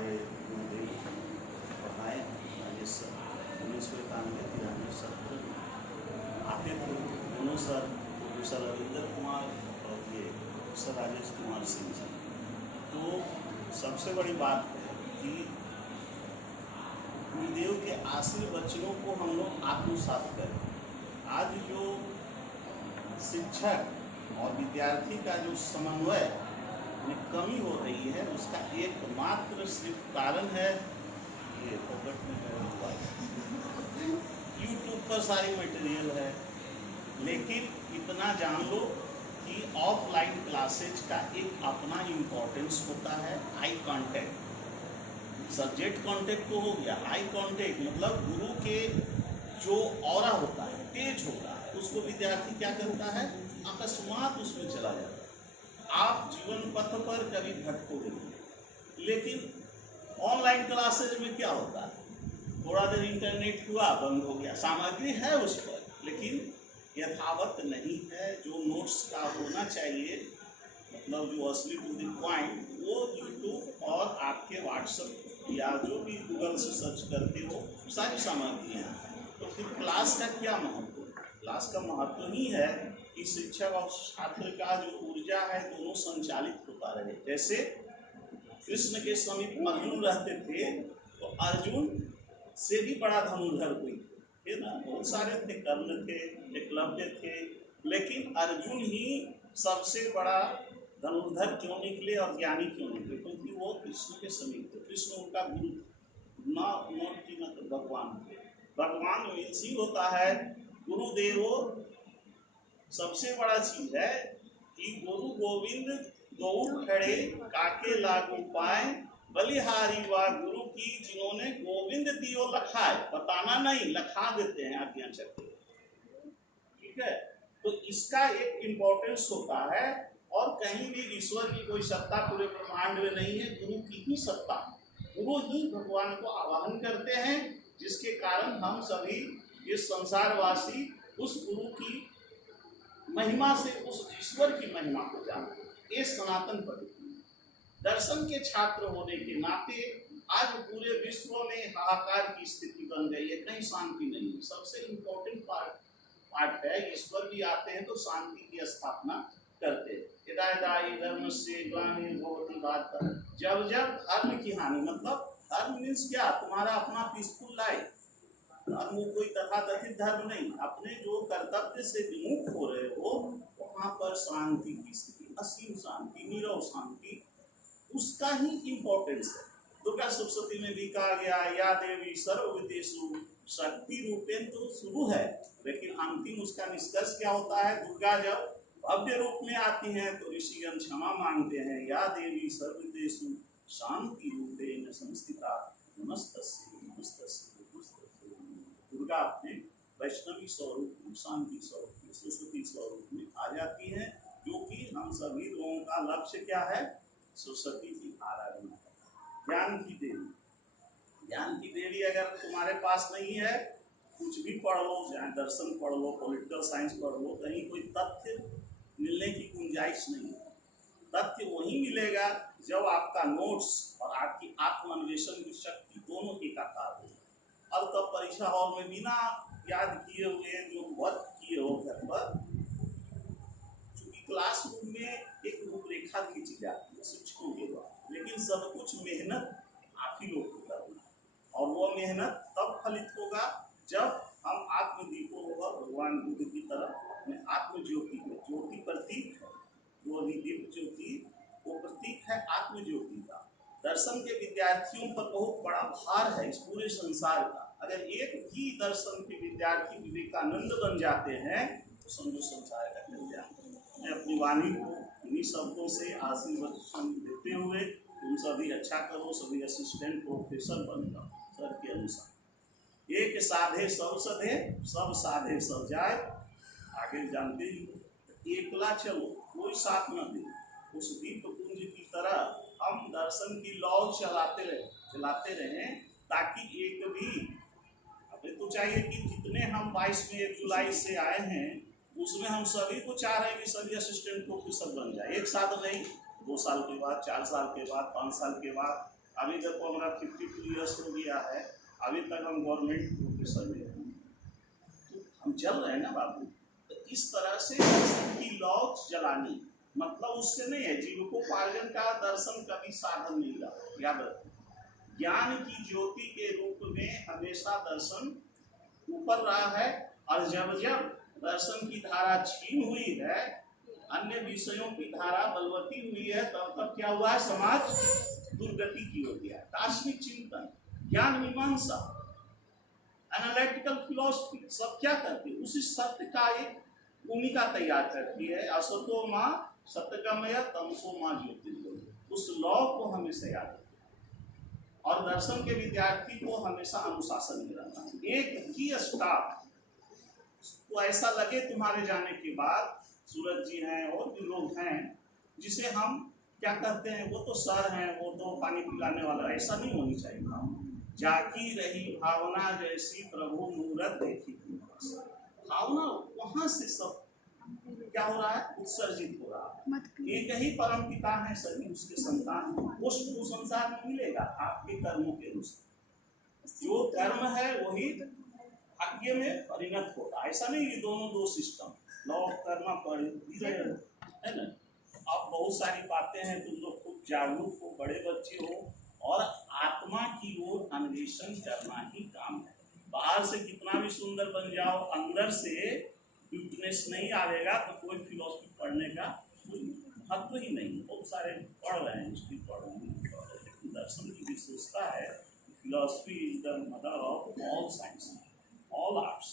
हमारे गुरुदेव पढ़ाए राजेश सर 1991 सत्र आते थे दोनों सर, प्रोफेसर रविंद्र कुमार और ये सर राजेश कुमार सिंह जी। तो सबसे बड़ी बात है कि गुरुदेव के आशीर्वाद वचनों को हम लोग आत्मसात करें। आज जो शिक्षक और विद्यार्थी का जो समन्वय में कमी हो रही है, उसका एकमात्र सिर्फ कारण है ये पॉकेट में हुआ है। यूट्यूब पर सारी मटेरियल है, लेकिन इतना जान लो कि ऑफलाइन क्लासेज का एक अपना इम्पोर्टेंस होता है। आई कांटेक्ट, सब्जेक्ट कांटेक्ट तो हो गया, आई कांटेक्ट मतलब गुरु के जो ऑरा होता है, तेज होता है, उसको विद्यार्थी क्या करता है, अकस्मात उसमें चला जाता है। आप जीवन पथ पर कभी भटकोगे नहीं। लेकिन ऑनलाइन क्लासेज में क्या होता है, थोड़ा देर इंटरनेट हुआ, बंद हो गया, सामग्री है उस पर, लेकिन यथावत नहीं है। जो नोट्स का होना चाहिए, मतलब जो असली टू द पॉइंट, वो यूट्यूब और आपके व्हाट्सएप या जो भी गूगल से सर्च करते हो, सारी सामग्रियाँ हैं। तो फिर क्लास का क्या महत्व? क्लास का महत्व ही है कि शिक्षक और छात्र का जो ऊर्जा है दोनों संचालित होता रहे। जैसे कृष्ण के समीप अर्जुन रहते थे, तो अर्जुन से भी बड़ा धनुर्धर कोई थे ना, बहुत सारे थे, कर्ण थे, एकलव्य थे, लेकिन अर्जुन ही सबसे बड़ा धनुर्धर क्यों निकले और ज्ञानी क्यों निकले? क्योंकि वो कृष्ण के समीप थे। कृष्ण उनका गुरु नॉट कि मतलब भगवान थे। भगवान वैसी होता है, गुरुदेव सबसे बड़ा चीज है कि गुरु गोविंद दो खड़े काके लागू पाए, बलिहारी वा गुरु की जिन्होंने गोविंद दियो लखाए। बताना नहीं, लखा देते हैं आज्ञा चक्र, ठीक है। तो इसका एक इम्पोर्टेंस होता है, और कहीं भी ईश्वर की कोई सत्ता पूरे ब्रह्मांड में नहीं है, गुरु की ही सत्ता। गुरु ही भगवान को आवाहन करते हैं, जिसके कारण हम सभी ये संसारवासी उस गुरु की महिमा से, उस ईश्वर की महिमा को जानते हैं। ये सनातन पद्धति। दर्शन के छात्र होने के नाते आज पूरे विश्व में हाहाकार की स्थिति बन गई है, कहीं शांति नहीं है। सबसे इम्पोर्टेंट पार्ट है, ईश्वर भी आते हैं तो शांति की स्थापना करते हैं। धर्म से ग्लानिर्भवति भारत, जब जब धर्म की हानि, मतलब धर्म मीन्स क्या, तुम्हारा अपना पीसफुल लाइफ। धर्म कोई तथाकथित धर्म नहीं, अपने जो कर्तव्य से विमुख हो रहे हो, वहाँ पर शांति की स्थिति, असीम शांति, नीरव शांति, उसका ही इम्पोर्टेंस है। दुर्गा सप्तशती में भी कहा गया, या देवी सर्वविदेशु शक्ति रूपेण, तो शुरू है, लेकिन अंतिम उसका निष्कर्ष क्या होता है? दुर्गा जब भव्य रूप में आती हैं तो ऋषिगण क्षमा मांगते हैं, या देवी सर्वदेशु शांति रूपेण संस्थिता नमस्तस्यै नमस्तस्यै नमस्तस्यै। दुर्गा अपने वैष्णवी स्वरूप में, शांति स्वरूप में, सरस्वती स्वरूप में आ जाती है, जो कि हम सभी लोगों का लक्ष्य क्या है? सरस्वती की आराधना, ज्ञान की देवी। ज्ञान की देवी अगर तुम्हारे पास नहीं है, कुछ भी पढ़ लो, चाहे दर्शन पढ़ लो, पॉलिटिकल साइंस पढ़ लो, कहीं कोई तथ्य मिलने की गुंजाइश नहीं है। तथ्य वही मिलेगा जब आपका नोट्स और आपकी आत्मान्वेषण की शक्ति दोनों एकाकार हो। अब तब परीक्षा हॉल में बिना याद किए हुए जो वर्क किए हो घर पर, चूंकि क्लासरूम में एक रूपरेखा खींची जाती है शिक्षकों के द्वारा, लेकिन सब कुछ मेहनत आप ही लोग को करना, और वो मेहनत तब फलित होगा जब हम आत्मदीपो होगा भगवान बुद्ध की तरह अपने आत्मज्योति में। ज्योति प्रतीक है, वो दीप ज्योति वो प्रतीक है आत्मज्योति का। दर्शन के विद्यार्थियों पर बहुत बड़ा भार है इस पूरे संसार का। अगर एक भी दर्शन के विद्यार्थी विवेकानंद बन जाते हैं तो समझो संसार का कल्याण। मैं अपनी वाणी को इन्हीं शब्दों से आशीर्वाद देते हुए, तुम सभी अच्छा करो, सभी असिस्टेंट प्रोफेसर बनेगा सर के अनुसार। एक साधे सब सधे, सब साधे सब जाए, आगे जानते ही हो। एकला चलो, कोई साथ न दे। उस दीप पुंज की तरह हम दर्शन की लौ चलाते रहें, ताकि एक भी, हमें तो चाहिए कि जितने हम 22 जुलाई से आए हैं, उसमें हम सभी को चाह रहे हैं कि सभी असिस्टेंट प्रोफेसर बन जाए। एक साथ नहीं, 2 साल के बाद, 4 साल के बाद, 5 साल के बाद, अभी देखो हमारा 52 ईयर्स हो गया है, अभी तक हम गवर्नमेंट प्रोफेसर में हैं, तो हम जल रहे हैं ना बाबू। तो इस तरह से दर्शन की लौ जलानी मतलब उससे नहीं है जीविकोपार्जन का दर्शन कभी साधन नहीं रहा, याद रखो। ज्ञान की ज्योति के रूप में हमेशा दर्शन ऊपर रहा है, और जब जब दर्शन की धारा छीन हुई है, अन्य विषयों की धारा बलवती हुई है, तब तब क्या हुआ है, समाज दुर्गति की ओर गया। दार्शनिक चिंतन, ज्ञान मीमांसा, एनालिटिकल फिलॉसफी सब क्या करती है, उसी सत्य का एक भूमिका तैयार करती है। असतो माँ सत्यगमय तमसो माँ ज्योतिर्गमय, उस लॉ को हमेशा याद रखना। और दर्शन के विद्यार्थी को हमेशा अनुशासन में रहना। एक भी स्टाफ तो ऐसा लगे तुम्हारे जाने के बाद, सूरज जी हैं और भी लोग हैं जिसे हम क्या कहते हैं, वो तो सर हैं, वो तो पानी पिलाने वाला, ऐसा नहीं होनी चाहिए। जागी रही भावना जैसी प्रभु मूरत देखी, भावना वहां से सब क्या हो रहा है, उत्सर्जित हो रहा है। एक ही परम पिता है, सभी उसके संतान। वो संसार में मिलेगा आपके कर्मों के अनुसार। जो कर्म है वही भाग्य में परिणत होता, ऐसा नहीं कि दोनों दो सिस्टम, लॉ ऑफ कर्मा पर है ना। अब बहुत सारी बातें हैं, तुम लोग खुद जागरूक हो, बड़े बच्चे हो, और आत्मा की ओर अन्वेषण करना ही काम है। बाहर से कितना भी सुंदर बन जाओ, अंदर से फिटनेस नहीं आएगा तो कोई फिलॉसफी पढ़ने का कोई महत्व ही नहीं। बहुत सारे पढ़ रहे हैं, हिस्ट्री पढ़ रहे हैं, लेकिन दर्शन की विशेषता है, philosophy is the mother of all science, all arts.